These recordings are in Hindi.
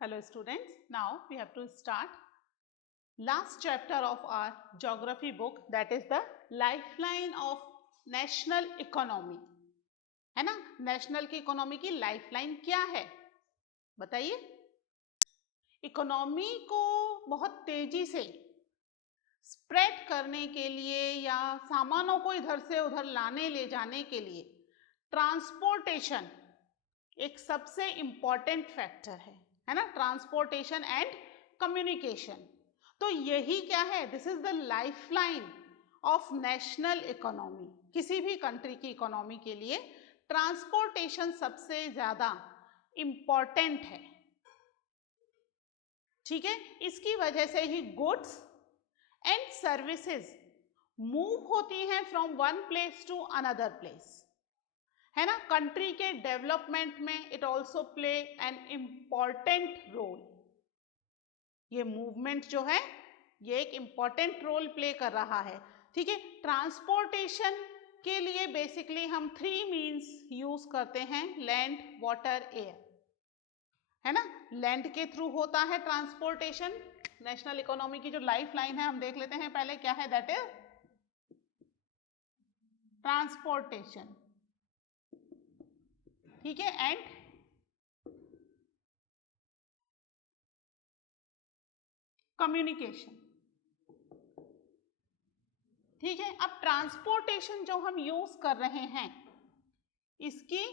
Hello students, now we have to start last chapter of our geography book, that is the lifeline of national economy. है ना, नेशनल की इकोनॉमी की लाइफलाइन क्या है बताइए। इकोनॉमी को बहुत तेजी से स्प्रेड करने के लिए या सामानों को इधर से उधर लाने ले जाने के लिए ट्रांसपोर्टेशन एक सबसे इंपॉर्टेंट फैक्टर है ना, ट्रांसपोर्टेशन एंड कम्युनिकेशन। तो यही क्या है, this is the lifeline of national economy. किसी भी कंट्री की इकोनॉमी के लिए ट्रांसपोर्टेशन सबसे ज्यादा इंपॉर्टेंट है, ठीक है। इसकी वजह से ही गुड्स एंड सर्विसेज मूव होती हैं from one place to another place, है ना। कंट्री के डेवलपमेंट में it also play an important role. ये मूवमेंट जो है ये एक इम्पॉर्टेंट रोल प्ले कर रहा है, ठीक है। ट्रांसपोर्टेशन के लिए बेसिकली हम 3 मीन्स यूज करते हैं, लैंड, वाटर, एयर, है ना। लैंड के थ्रू होता है ट्रांसपोर्टेशन। नेशनल इकोनॉमी की जो लाइफ लाइन है हम देख लेते हैं पहले क्या है, दैट इज ट्रांसपोर्टेशन, ठीक है, एंड कम्युनिकेशन, ठीक है। अब ट्रांसपोर्टेशन जो हम यूज कर रहे हैं इसकी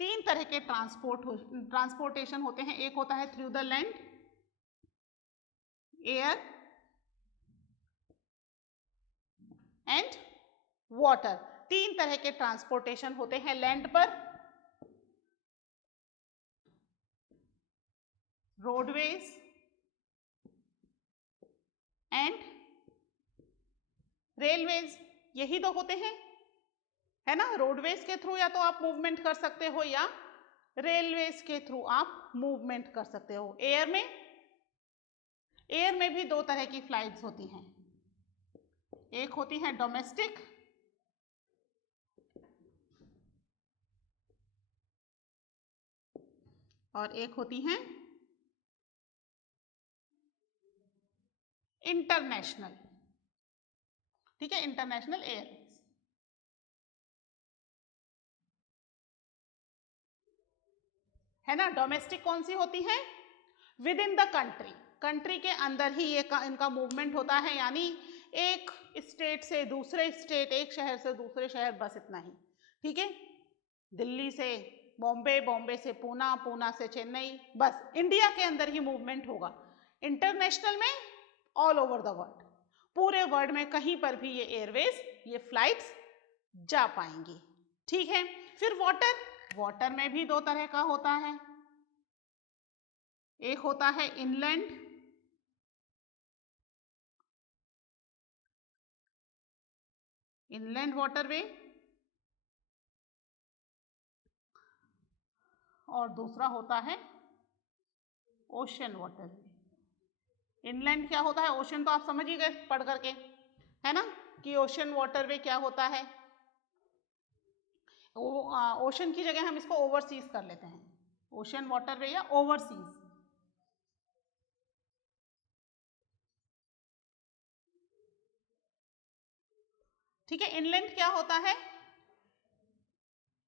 3 तरह के ट्रांसपोर्टेशन होते हैं। एक होता है through the land, air and water. 3 तरह के ट्रांसपोर्टेशन होते हैं। लैंड पर रोडवेज एंड रेलवेज, यही तो होते हैं, है ना। रोडवेज के थ्रू या तो आप मूवमेंट कर सकते हो या रेलवेज के थ्रू आप मूवमेंट कर सकते हो। एयर में भी 2 तरह की फ्लाइट्स होती हैं। एक होती है डोमेस्टिक और एक होती है इंटरनेशनल, ठीक है, इंटरनेशनल एयरवेज, है ना। डोमेस्टिक कौन सी होती है, with in the country, country के अंदर ही ये इनका मूवमेंट होता है, यानी एक स्टेट से दूसरे स्टेट, एक शहर से दूसरे शहर, बस इतना ही, ठीक है। दिल्ली से बॉम्बे, बॉम्बे से पूना, पूना से चेन्नई, बस इंडिया के अंदर ही मूवमेंट होगा। इंटरनेशनल में ऑल ओवर द वर्ल्ड, पूरे वर्ल्ड में कहीं पर भी ये एयरवेज, ये फ्लाइट्स जा पाएंगी, ठीक है। फिर वाटर में भी 2 तरह का होता है। एक होता है इनलैंड वाटरवे और दूसरा होता है ओशन वाटरवे। इनलैंड क्या होता है, ओशन तो आप समझ ही गए पढ़ करके, है ना, कि ओशन वाटरवे क्या होता है। ओशन की जगह हम इसको ओवरसीज कर लेते हैं, ओशन वाटरवे या ओवरसीज, ठीक है। इनलैंड क्या होता है,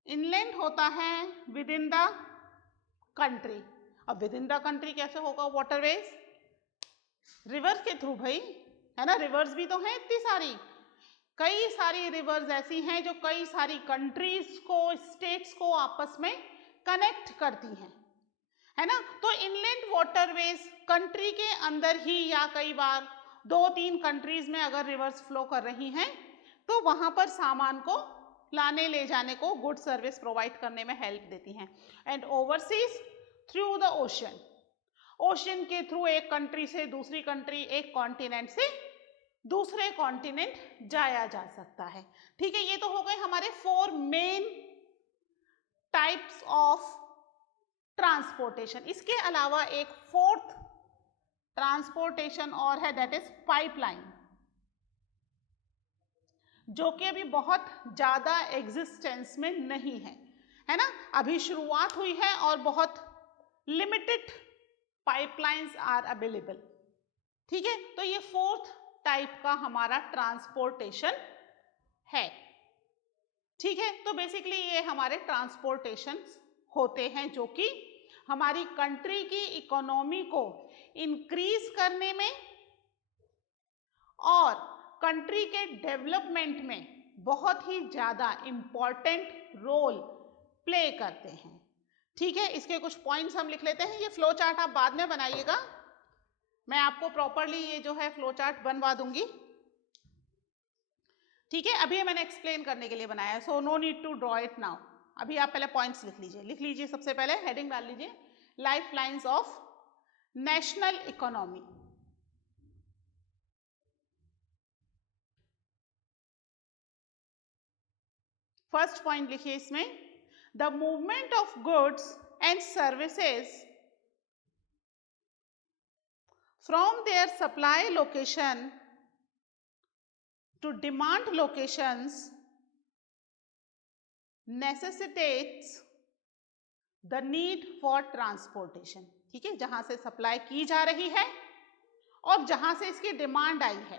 इनलैंड होता है विद इन द कंट्री। अब विद इन द कंट्री कैसे होगा वाटरवेज, रिवर्स के थ्रू भाई, है ना। रिवर्स भी तो हैं इतनी सारी, कई सारी रिवर्स ऐसी हैं जो कई सारी कंट्रीज को, स्टेट्स को आपस में कनेक्ट करती हैं, है ना। तो इनलैंड वाटरवेज कंट्री के अंदर ही या कई बार 2-3 कंट्रीज में अगर रिवर्स फ्लो कर रही हैं तो वहां पर सामान को लाने ले जाने को, गुड सर्विस प्रोवाइड करने में हेल्प देती हैं। And overseas through the ocean, ocean के थ्रू एक कंट्री से दूसरी कंट्री, एक कॉन्टिनेंट से दूसरे कॉन्टिनेंट जाया जा सकता है, ठीक है। ये तो हो गए हमारे 4 मेन टाइप्स ऑफ ट्रांसपोर्टेशन। इसके अलावा एक 4th ट्रांसपोर्टेशन और है, दैट इज पाइपलाइन, जो कि अभी बहुत ज्यादा एग्जिस्टेंस में नहीं है, है ना। अभी शुरुआत हुई है और बहुत लिमिटेड पाइपलाइंस आर अवेलेबल। ठीक है, तो ये फोर्थ टाइप का हमारा ट्रांसपोर्टेशन है। ठीक है, तो बेसिकली ये हमारे ट्रांसपोर्टेशन होते हैं जो कि हमारी कंट्री की इकोनॉमी को इंक्रीज करने में और कंट्री के डेवलपमेंट में बहुत ही ज़्यादा इम्पॉर्टेंट रोल प्ले करते हैं। ठीक है, इसके कुछ पॉइंट्स हम लिख लेते हैं। ये फ्लो चार्ट आप बाद में बनाइएगा, मैं आपको प्रॉपरली ये जो है फ्लो चार्ट बनवा दूंगी। ठीक है, अभी मैंने एक्सप्लेन करने के लिए बनाया है, so no need to draw it now. अभी आप पहले पॉइंट्स लिख लीजिए। सबसे पहले हेडिंग डाल लीजिए, life lines of national economy. First point लिखिए इसमें, the movement of goods and services from their supply location to demand locations necessitates the need for transportation। ठीक है, जहां से सप्लाई की जा रही है और जहां से इसकी डिमांड आई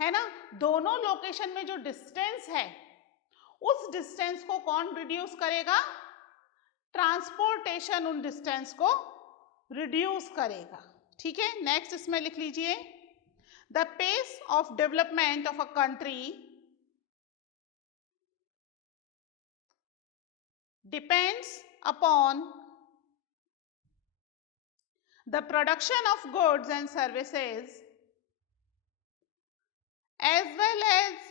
है ना, दोनों लोकेशन में जो डिस्टेंस है उस डिस्टेंस को कौन रिड्यूस करेगा? ट्रांसपोर्टेशन उन डिस्टेंस को रिड्यूस करेगा। ठीक है, नेक्स्ट इसमें लिख लीजिए, the pace of development of a country depends upon the production of goods and services as well as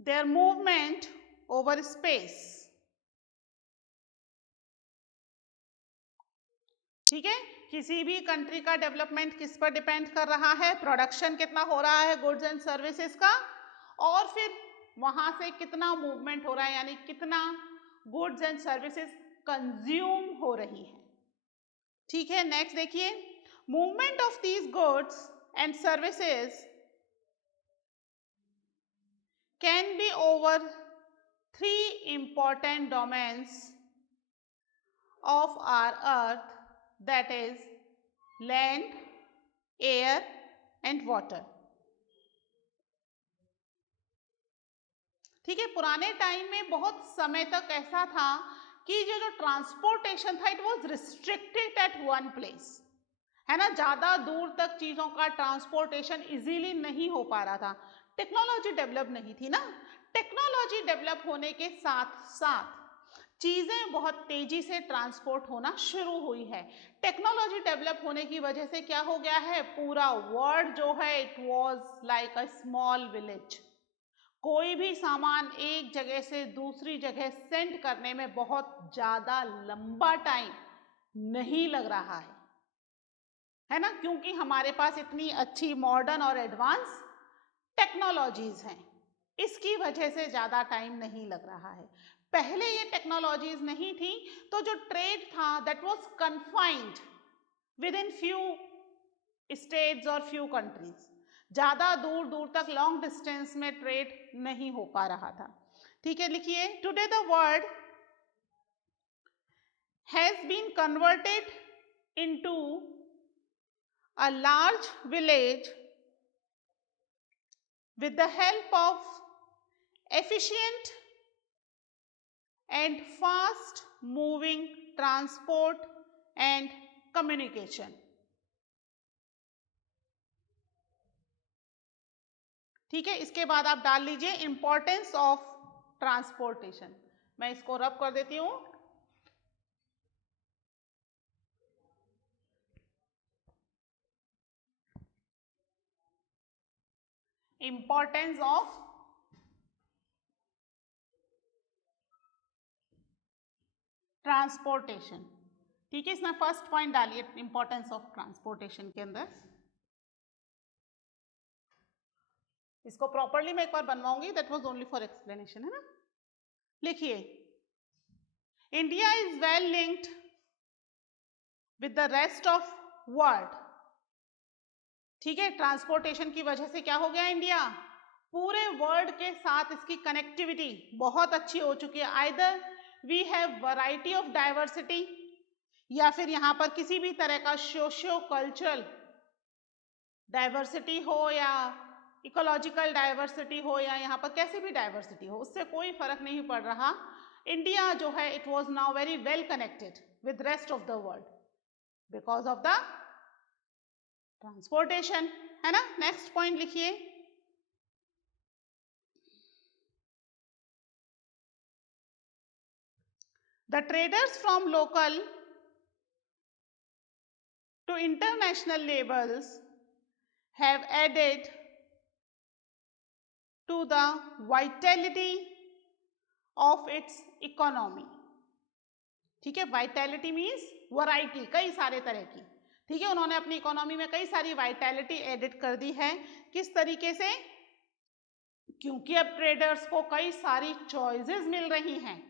their movement over space। ठीक है, किसी भी कंट्री का डेवलपमेंट किस पर डिपेंड कर रहा है? प्रोडक्शन कितना हो रहा है गुड्स एंड सर्विसेज का, और फिर वहां से कितना मूवमेंट हो रहा है, यानी कितना गुड्स एंड सर्विसेज कंज्यूम हो रही है। ठीक है, नेक्स्ट देखिए, movement of these goods and services can be over 3 important domains of our earth, that is land, air and water। ठीक है, पुराने टाइम में बहुत समय तक ऐसा था कि ये जो ट्रांसपोर्टेशन था it was restricted at one place, है ना, ज्यादा दूर तक चीजों का ट्रांसपोर्टेशन इजीली नहीं हो पा रहा था। टेक्नोलॉजी डेवलप नहीं थी ना। टेक्नोलॉजी डेवलप होने के साथ साथ चीजें बहुत तेजी से ट्रांसपोर्ट होना शुरू हुई है। टेक्नोलॉजी डेवलप होने की वजह से क्या हो गया है, पूरा वर्ल्ड जो है it was like a small village. कोई भी सामान एक जगह से दूसरी जगह सेंड करने में बहुत ज्यादा लंबा टाइम नहीं लग रहा है ना, क्योंकि हमारे पास इतनी अच्छी मॉडर्न और एडवांस टेक्नोलॉजीज हैं, इसकी वजह से ज्यादा टाइम नहीं लग रहा है। पहले ये टेक्नोलॉजीज नहीं थी तो जो ट्रेड था that was confined with in few states और फ्यू कंट्रीज, ज्यादा दूर दूर तक लॉन्ग डिस्टेंस में ट्रेड नहीं हो पा रहा था। ठीक है, लिखिए, today the world has been converted into a large village with the help of efficient and fast moving transport and communication। ठीक है, इसके बाद आप डाल लीजिए इंपॉर्टेंस ऑफ ट्रांसपोर्टेशन। मैं इसको रब कर देती हूं। Importance of transportation. ठीक है, इसमें फर्स्ट पॉइंट डालिए इंपॉर्टेंस ऑफ ट्रांसपोर्टेशन के अंदर। इसको प्रॉपरली मैं एक बार बनवाऊंगी, that was only for explanation, है ना। लिखिए, India is well linked with the rest of world. ठीक है, ट्रांसपोर्टेशन की वजह से क्या हो गया, इंडिया पूरे वर्ल्ड के साथ इसकी कनेक्टिविटी बहुत अच्छी हो चुकी है। Either we have variety of diversity या फिर यहाँ पर किसी भी तरह का सोशियो कल्चरल डाइवर्सिटी हो या इकोलॉजिकल डाइवर्सिटी हो या यहाँ पर कैसी भी डाइवर्सिटी हो, उससे कोई फर्क नहीं पड़ रहा। इंडिया जो है it was now very well connected with rest of the world because of the transportation, है ना। नेक्स्ट पॉइंट लिखिए, the traders from local to international levels have added to the vitality of its economy। ठीक है, वाइटैलिटी मीन्स वैरायटी, कई सारे तरह की। ठीक है, उन्होंने अपनी इकोनॉमी में कई सारी वाइटैलिटी एडिट कर दी है। किस तरीके से? क्योंकि अब ट्रेडर्स को कई सारी चॉइसेस मिल रही हैं,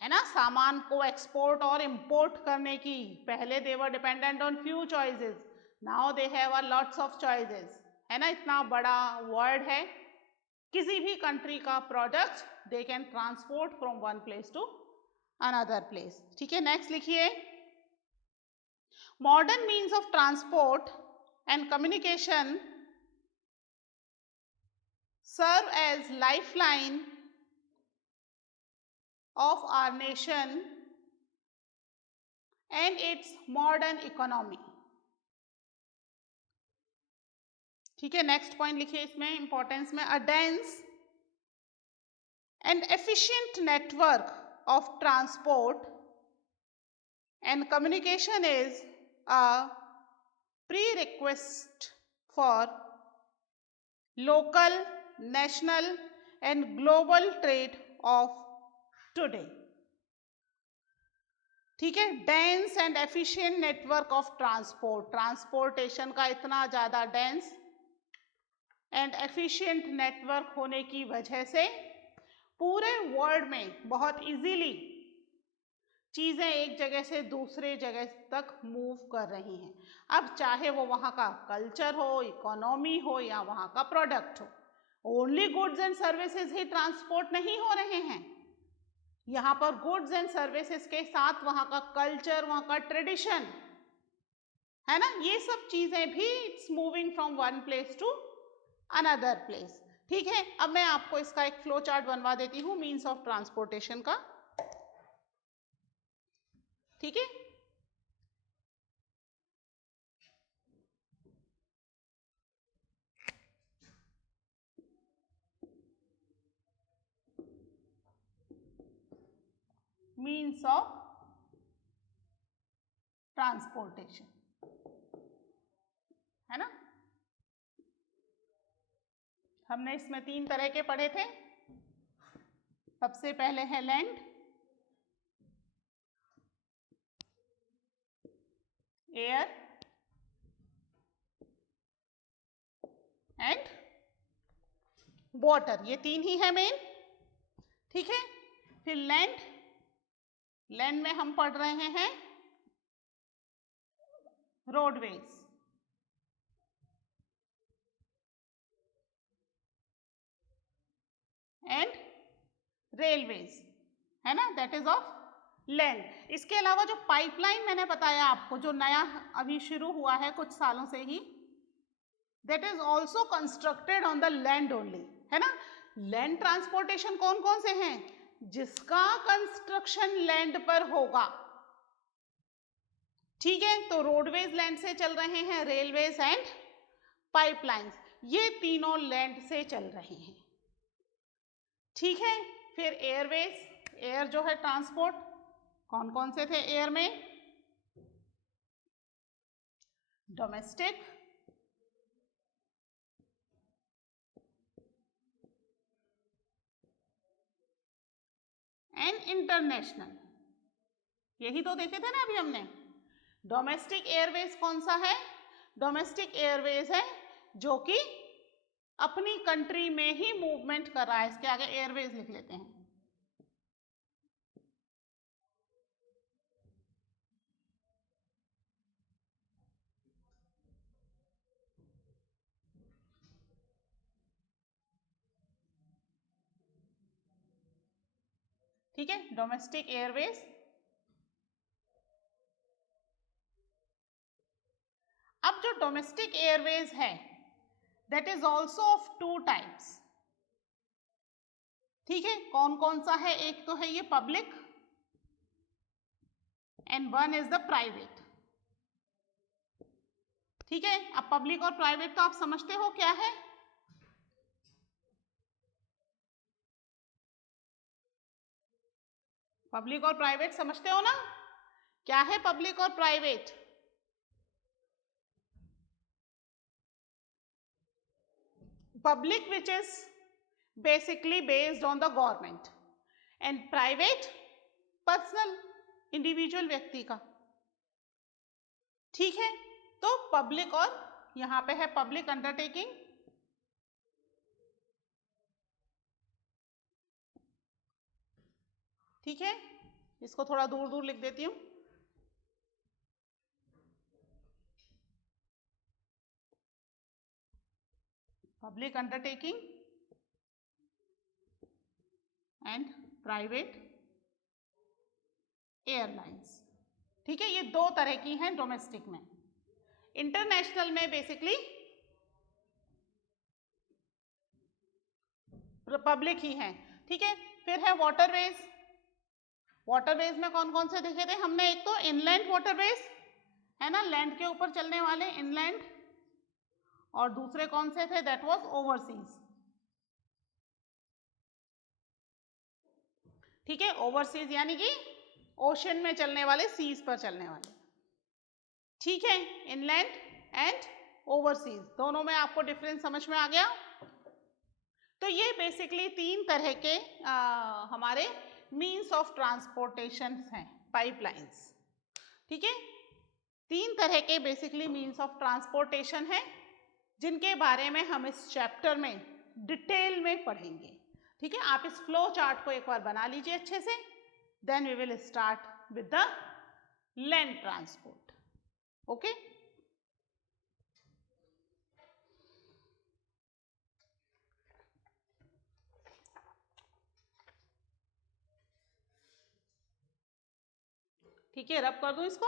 है ना, सामान को एक्सपोर्ट और इंपोर्ट करने की। पहले they were dependent on few choices, now they have a lots of choices, है ना। इतना बड़ा वर्ल्ड है, किसी भी कंट्री का product they can transport from one place to another place. ठीक है, नेक्स्ट लिखिए, modern means of transport and communication serve as lifeline of our nation and its modern economy। ठीक है, नेक्स्ट पॉइंट लिखिए इसमें इंपॉर्टेंस में, a dense and efficient network of transport and communication is a prerequisite for local, national and global trade off today. ठीक है, dense and efficient network of transport, transportation का इतना ज्यादा डेंस एंड एफिशिएंट नेटवर्क होने की वजह से पूरे वर्ल्ड में बहुत इजीली चीजें एक जगह से दूसरे जगह तक मूव कर रही हैं। अब चाहे वो वहां का कल्चर हो, इकोनॉमी हो या वहां का प्रोडक्ट हो, only goods and services he transport नहीं हो रहे हैं। यहाँ पर गुड्स एंड सर्विसेज के साथ वहाँ का कल्चर, वहाँ का ट्रेडिशन, है ना, ये सब चीजें भी it's moving from one place to another place. ठीक है, अब मैं आपको इसका एक फ्लो चार्ट बनवा देती हूँ मीन्स ऑफ ट्रांसपोर्टेशन का। ठीक है, मीन्स ऑफ ट्रांसपोर्टेशन, है ना। हमने इसमें 3 तरह के पढ़े थे। सबसे पहले है लैंड, एयर एंड वाटर, ये 3 ही है मेन। ठीक है, फिर लैंड, लैंड में हम पढ़ रहे हैं रोडवेज, एंड रेलवेज, है ना, दैट इज ऑफ लैंड। इसके अलावा जो पाइपलाइन मैंने बताया आपको, जो नया अभी शुरू हुआ है कुछ सालों से ही, that is also constructed on the land only, है ना। लैंड ट्रांसपोर्टेशन कौन कौन से हैं? जिसका कंस्ट्रक्शन लैंड पर होगा। ठीक है, तो रोडवेज लैंड से चल रहे हैं, रेलवेज एंड पाइपलाइंस, ये तीनों लैंड से चल रहे हैं। ठीक है, फिर एयरवेज, एयर जो है ट्रांसपोर्ट, कौन कौन से थे एयर में? डोमेस्टिक, एंड इंटरनेशनल, यही तो देखे थे ना अभी हमने। डोमेस्टिक एयरवेज कौन सा है? डोमेस्टिक एयरवेज है जो कि अपनी कंट्री में ही मूवमेंट कर रहा है। इसके आगे एयरवेज लिख लेते हैं। ठीक है, डोमेस्टिक एयरवेज, अब जो डोमेस्टिक एयरवेज है that is also of two types, ठीक है। कौन कौन सा है? एक तो है ये public and one is the private, ठीक है। अब पब्लिक और प्राइवेट तो आप समझते हो क्या है? पब्लिक और प्राइवेट समझते हो ना? क्या है पब्लिक और private? Public which is basically based on the government and private personal, individual व्यक्ति का, ठीक है। तो पब्लिक और यहां पे है पब्लिक अंडरटेकिंग, ठीक है। इसको थोड़ा दूर दूर लिख देती हूं। Public undertaking and private airlines, ठीक है। ये दो तरह की हैं डोमेस्टिक में। इंटरनेशनल में बेसिकली पब्लिक ही है, ठीक है। फिर है वाटरवेज। वाटरवेज में कौन कौन से देखे थे हमने? एक तो इनलैंड वाटरवेज है ना, लैंड के ऊपर चलने वाले इनलैंड, और दूसरे कौन से थे? दैट वाज ओवरसीज, ठीक है। ओवरसीज यानी कि ओशन में चलने वाले, सीज पर चलने वाले, ठीक है। इनलैंड एंड ओवरसीज, दोनों में आपको डिफरेंस समझ में आ गया? तो ये बेसिकली तीन तरह के हमारे मीन्स ऑफ ट्रांसपोर्टेशन हैं, पाइपलाइंस, ठीक है। तीन तरह के बेसिकली मीन्स ऑफ ट्रांसपोर्टेशन हैं जिनके बारे में हम इस चैप्टर में डिटेल में पढ़ेंगे, ठीक है। आप इस फ्लो चार्ट को एक बार बना लीजिए अच्छे से, then we will start with the land transport, okay. ठीक है, रब कर दूं इसको।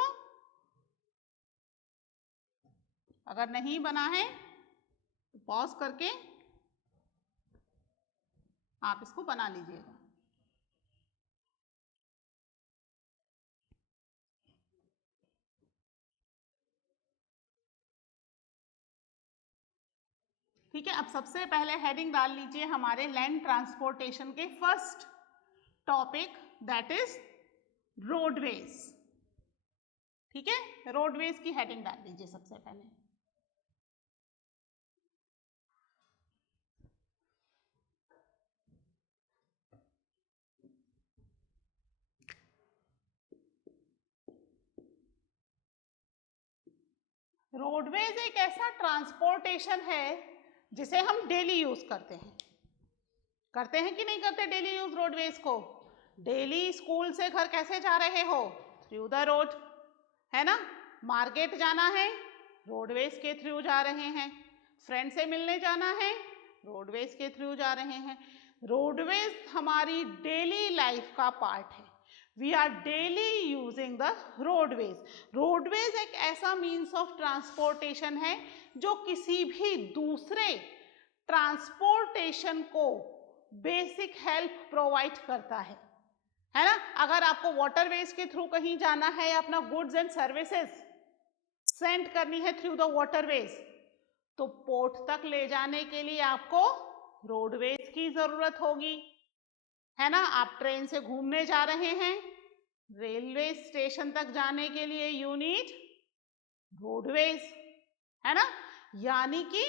अगर नहीं बना है तो पॉज करके आप इसको बना लीजिएगा। ठीक है, अब सबसे पहले हेडिंग डाल लीजिए हमारे लैंड ट्रांसपोर्टेशन के first topic, that is roadways, ठीक है। रोडवेज की हेडिंग डाल लीजिए सबसे पहले। रोडवेज एक ऐसा ट्रांसपोर्टेशन है जिसे हम डेली यूज करते हैं कि नहीं करते डेली यूज रोडवेज को? डेली स्कूल से घर कैसे जा रहे हो? थ्रू द रोड, है ना। मार्केट जाना है, रोडवेज के थ्रू जा रहे हैं। फ्रेंड से मिलने जाना है, रोडवेज के थ्रू जा रहे हैं। रोडवेज हमारी डेली लाइफ का पार्ट है। We are daily using the roadways. Roadways एक ऐसा मीन्स ऑफ ट्रांसपोर्टेशन है जो किसी भी दूसरे ट्रांसपोर्टेशन को बेसिक हेल्प प्रोवाइड करता है ना। अगर आपको वाटरवेज के थ्रू कहीं जाना है या अपना गुड्स एंड सर्विसेज सेंड करनी है थ्रू द वाटरवेज, तो पोर्ट तक ले जाने के लिए आपको रोडवेज की जरूरत होगी, है ना। आप ट्रेन से घूमने जा रहे हैं, रेलवे स्टेशन तक जाने के लिए यू नीड रोडवेज, है ना। यानी कि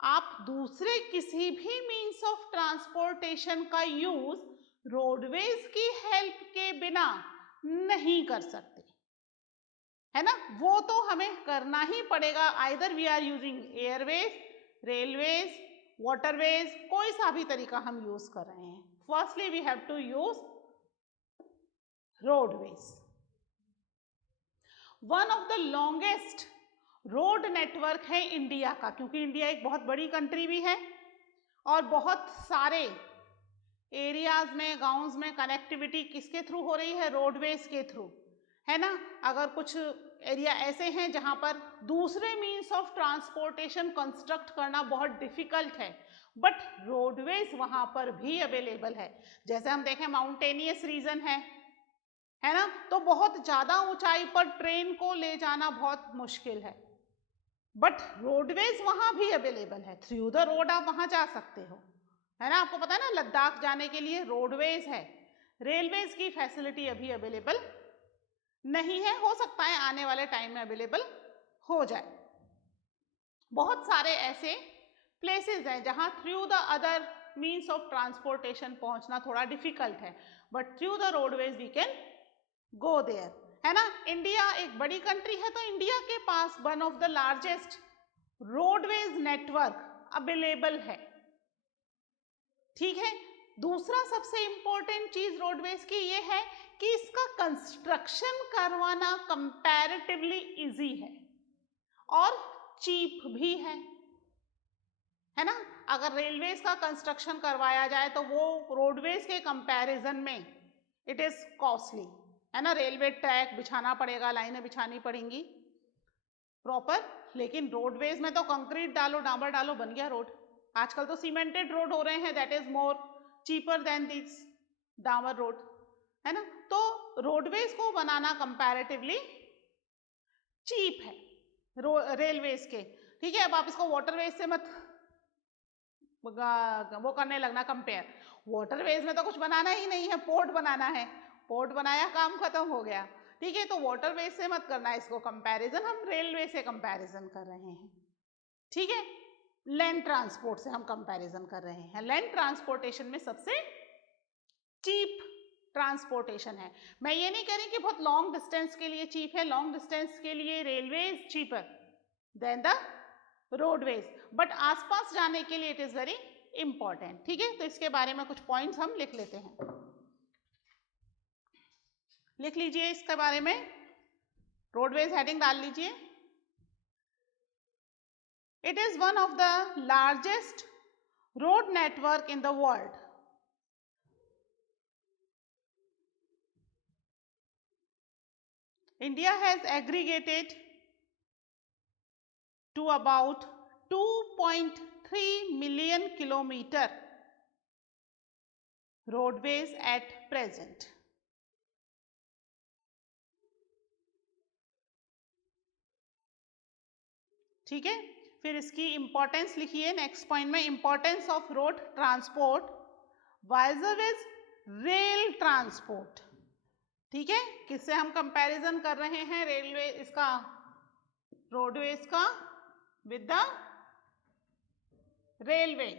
आप दूसरे किसी भी मीन्स ऑफ ट्रांसपोर्टेशन का यूज रोडवेज की हेल्प के बिना नहीं कर सकते, है ना। वो तो हमें करना ही पड़ेगा। Either we are using airways, railways, waterways, कोई सा भी तरीका हम यूज कर रहे हैं, firstly we have to use roadways. One of the longest road network है इंडिया का, क्योंकि इंडिया एक बहुत बड़ी कंट्री भी है और बहुत सारे एरियाज में, गांव्स में कनेक्टिविटी किसके थ्रू हो रही है? रोडवेज के थ्रू, है ना। अगर कुछ एरिया ऐसे हैं जहां पर दूसरे मीन्स ऑफ ट्रांसपोर्टेशन कंस्ट्रक्ट करना बहुत डिफिकल्ट है, बट रोडवेज वहां पर भी अवेलेबल है। जैसे हम देखें माउंटेनियस रीजन है ना, तो बहुत ज्यादा ऊंचाई पर ट्रेन को ले जाना बहुत मुश्किल है, बट रोडवेज वहां भी अवेलेबल है। थ्रू द रोड आप वहां जा सकते हो, है ना। आपको पता है ना लद्दाख जाने के लिए रोडवेज है, रेलवेज की फैसिलिटी अभी अवेलेबल नहीं है, हो सकता है आने वाले टाइम में अवेलेबल हो जाए। बहुत सारे ऐसे प्लेसेस हैं जहां through the other means of transportation पहुंचना थोड़ा डिफिकल्ट है, but through the roadways we can go there, है ना। इंडिया एक बड़ी कंट्री है, तो इंडिया के पास one of the largest roadways network available है, ठीक है। दूसरा सबसे इंपॉर्टेंट चीज रोडवेज की ये है कि इसका कंस्ट्रक्शन करवाना कंपैरेटिवली इजी है और चीप भी है ना। अगर रेलवेज का कंस्ट्रक्शन करवाया जाए तो वो रोडवेज के कंपैरिजन में इट इज कॉस्टली, है ना। रेलवे ट्रैक बिछाना पड़ेगा, लाइनें बिछानी पड़ेंगी प्रॉपर, लेकिन रोडवेज में तो कंक्रीट डालो, डांबर डालो, बन गया रोड। आजकल तो सीमेंटेड रोड हो रहे हैं, that is more cheaper than this डामर रोड, है ना। तो रोडवेज को बनाना कंपैरेटिवली चीप है रेलवेज के, ठीक है। अब आप इसको वाटरवेज से मत वो करने लगना कंपेयर, वाटरवेज में तो कुछ बनाना ही नहीं है, पोर्ट बनाना है, पोर्ट बनाया काम खत्म हो गया, ठीक है। तो वाटरवेज से मत करना इसको कंपैरिजन, हम रेलवे से कंपैरिजन कर रहे हैं, ठीक है। लैंड ट्रांसपोर्ट से हम कंपैरिजन कर रहे हैं। लैंड ट्रांसपोर्टेशन में सबसे चीप ट्रांसपोर्टेशन है। मैं ये नहीं कह रही कि बहुत लॉन्ग डिस्टेंस के लिए चीप है, लॉन्ग डिस्टेंस के लिए railway is cheaper than the roadways, but आसपास जाने के लिए इट इज वेरी इंपॉर्टेंट, ठीक है। तो इसके बारे में कुछ पॉइंट्स हम लिख लेते हैं, लिख लीजिए इसके बारे में, रोडवेज हेडिंग डाल लीजिए। It is one of the largest road network in the world. India has aggregated to about 2.3 million kilometer roadways at present. ठीक है, फिर इसकी इंपॉर्टेंस लिखिए नेक्स्ट पॉइंट में, importance of road transport wise rail transport, ठीक है। किससे हम कंपैरिजन कर रहे हैं, रेलवे इसका रोडवेज का with the railway.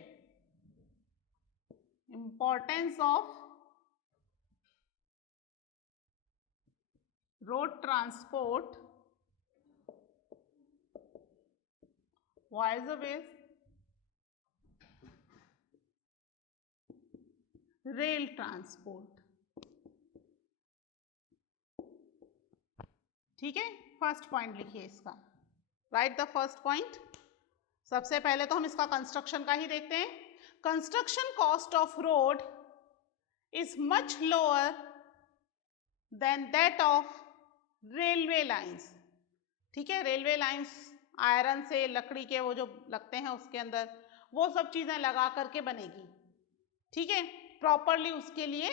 Importance of road transport wise rail transport, ठीक है। फर्स्ट पॉइंट लिखिए इसका, राइट द फर्स्ट पॉइंट। सबसे पहले तो हम इसका कंस्ट्रक्शन का ही देखते हैं। Construction cost of road is much lower than that of railway lines, ठीक है। रेलवे लाइंस आयरन से, लकड़ी के वो जो लगते हैं उसके अंदर, वो सब चीजें लगा करके बनेगी, ठीक है। प्रॉपरली उसके लिए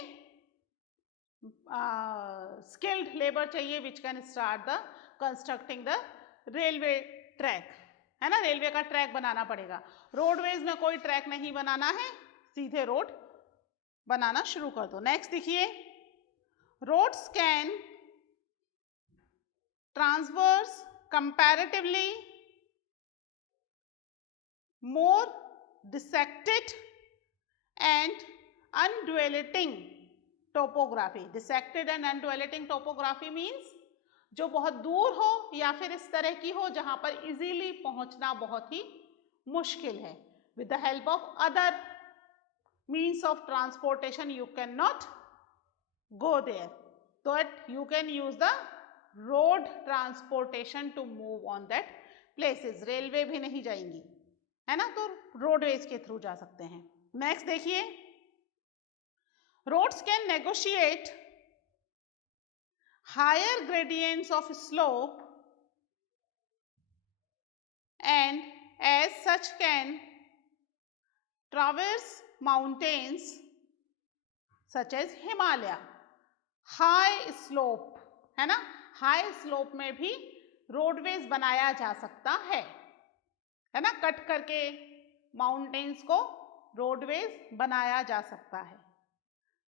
स्किल्ड लेबर चाहिए which can start the constructing the railway track, है ना। रेलवे का ट्रैक बनाना पड़ेगा, रोडवेज में कोई ट्रैक नहीं बनाना है, सीधे रोड बनाना शुरू कर दो। नेक्स्ट देखिए, roads can transverse comparatively more dissected and undulating topography. Dissected and undulating topography means जो बहुत दूर हो या फिर इस तरह की हो जहां पर इजीली पहुंचना बहुत ही मुश्किल है। With the help of other means of transportation you cannot go there, but you can use the road transportation to move on that places. Railway भी नहीं जाएंगी, है ना, तो रोडवेज के थ्रू जा सकते हैं। नेक्स्ट देखिए, roads can negotiate higher gradients of slope and as such can traverse mountains such as Himalaya. High slope है ना, हाई स्लोप में भी रोडवेज बनाया जा सकता है ना, कट करके माउंटेन्स को रोडवेज बनाया जा सकता है।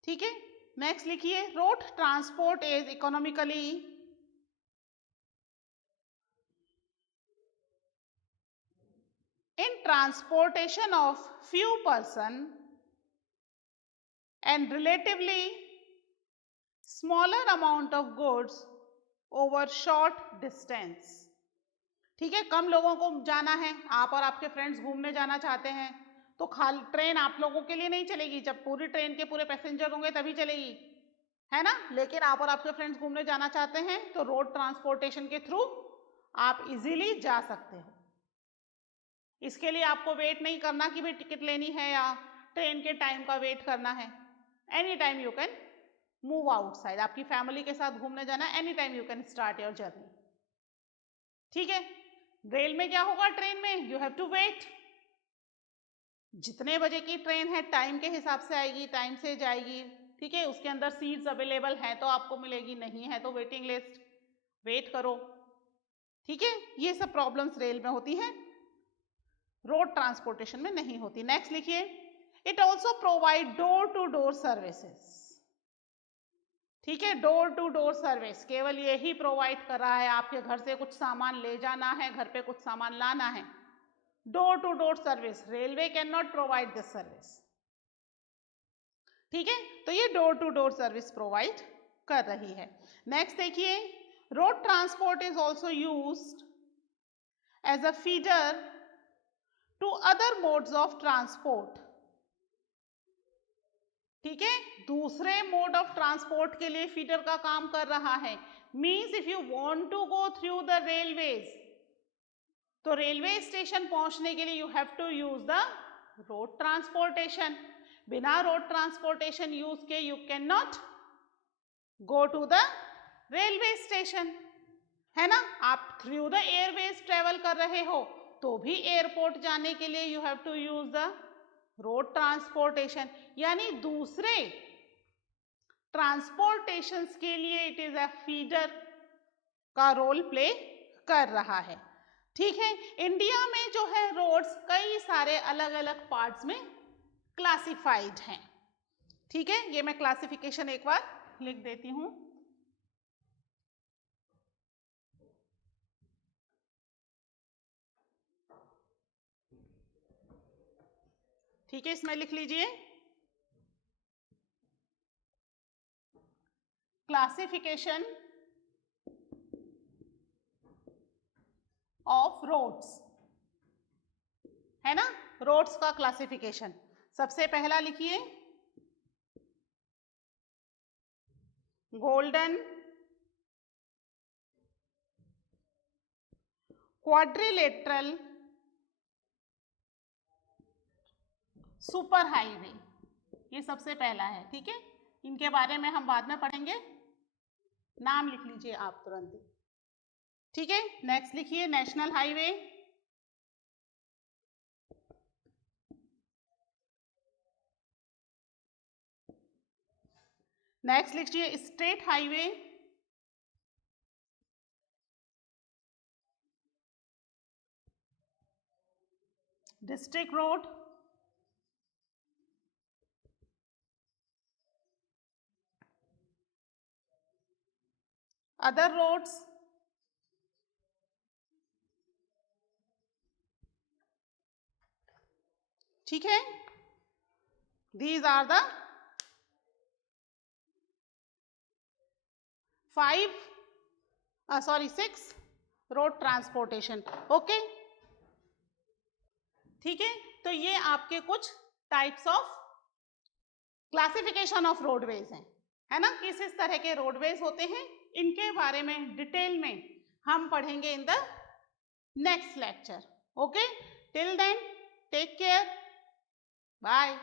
ठीक है, नेक्स्ट लिखिए, road transport is economically in transportation of few person and relatively smaller amount of goods over short distance। ठीक है, कम लोगों को जाना है, आप और आपके फ्रेंड्स घूमने जाना चाहते हैं तो खाली ट्रेन आप लोगों के लिए नहीं चलेगी, जब पूरी ट्रेन के पूरे पैसेंजर होंगे तभी चलेगी, है ना। लेकिन आप और आपके फ्रेंड्स घूमने जाना चाहते हैं तो रोड ट्रांसपोर्टेशन के थ्रू आप इजीली जा सकते हो। इसके लिए आपको वेट नहीं करना कि भाई टिकट लेनी है या ट्रेन के टाइम का वेट करना है। Any time you can move outside, आपकी फैमिली के साथ घूमने जाना, any time you can start your journey. ठीक है, रेल में क्या होगा, ट्रेन में यू हैव टू वेट, जितने बजे की ट्रेन है टाइम के हिसाब से आएगी, टाइम से जाएगी। ठीक है, उसके अंदर सीट्स अवेलेबल हैं तो आपको मिलेगी, नहीं है तो वेटिंग लिस्ट, वेट करो। ठीक है, ये सब प्रॉब्लम्स रेल में होती हैं, रोड ट्रांसपोर्टेशन में नहीं होती। नेक्स्ट लिखिए, it also provide door to door services. ठीक है, डोर टू डोर सर्विस केवल यही प्रोवाइड कर रहा है, आपके घर से कुछ सामान ले जाना है, घर पे कुछ सामान लाना है, door to door service, railway can not provide this service. ठीक है, तो ये door to door service provide कर रही है। नेक्स्ट देखिए, road transport is also used as a feeder to other modes of transport. ठीक है, दूसरे मोड ऑफ ट्रांसपोर्ट के लिए फीडर का काम कर रहा है। Means if you want to go through the railways, तो रेलवे स्टेशन पहुंचने के लिए you have to use the road transportation. बिना रोड ट्रांसपोर्टेशन यूज के you can not go to the railway station, है ना। आप थ्रू द एयरवेज ट्रेवल कर रहे हो तो भी एयरपोर्ट जाने के लिए you have to use the road transportation, यानी दूसरे ट्रांसपोर्टेशंस के लिए इट इज अ फीडर का रोल प्ले कर रहा है। ठीक है, इंडिया में जो है रोड्स कई सारे अलग अलग पार्ट्स में क्लासिफाइड हैं। ठीक है, ये मैं क्लासिफिकेशन एक बार लिख देती हूं। ठीक है, इसमें लिख लीजिए, क्लासिफिकेशन ऑफ रोड्स, है ना, रोड्स का क्लासिफिकेशन। सबसे पहला लिखिए, गोल्डन क्वाड्रिलेटरल सुपर हाईवे, ये सबसे पहला है। ठीक है, इनके बारे में हम बाद में पढ़ेंगे, नाम लिख लीजिए आप तुरंत। ठीक है, नेक्स्ट लिखिए, नेशनल हाईवे, नेक्स्ट लिखिए state highway, district road, other roads, ठीक है, these are the 6 road transportation. Okay, ठीक है, तो ये आपके कुछ types of classification of roadways हैं, है ना, किस इस तरह के रोडवेज होते हैं, इनके बारे में डिटेल में हम पढ़ेंगे in the next lecture. Okay, till then take care, bye.